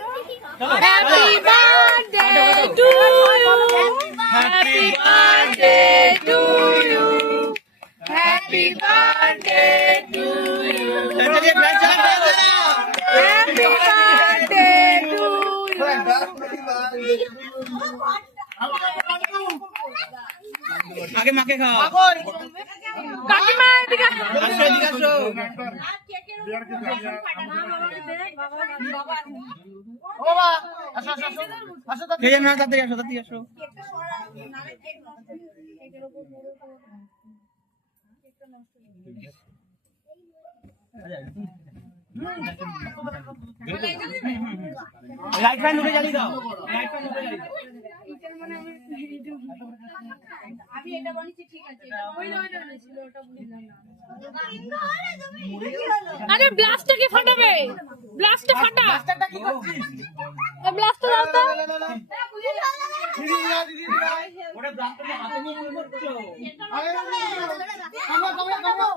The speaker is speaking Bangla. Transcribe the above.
Happy birthday to you. Happy birthday to you. Happy birthday to you. Happy birthday to you. আগে মাকে খাও। কাকিমা এদিকে আসো এদিকে আসো। বাবা আসো আসো আসো আসো তো খেয়ে নাও, তাড়াতাড়ি আসো, তাড়াতাড়ি আসো। লাইট ফ্যান উঠে জ্বালিয়ে দাও, লাইট ফ্যান উঠে জ্বালিয়ে দাও। আমি এটা বলেছি ঠিক আছে, ওইটা বলেছিল, ওটা বুঝলাম না। আরে ব্লাস্টটা কি ফাটাবে? ব্লাস্টটা ফাটা। ব্লাস্টারটা কি করছিস? এই ব্লাস্টটা দাও তো। দিদি দাও দিদি দাও ওটা ব্লাস্টার হাতে নিয়ে মনে করছো? আরে থামো থামো থামো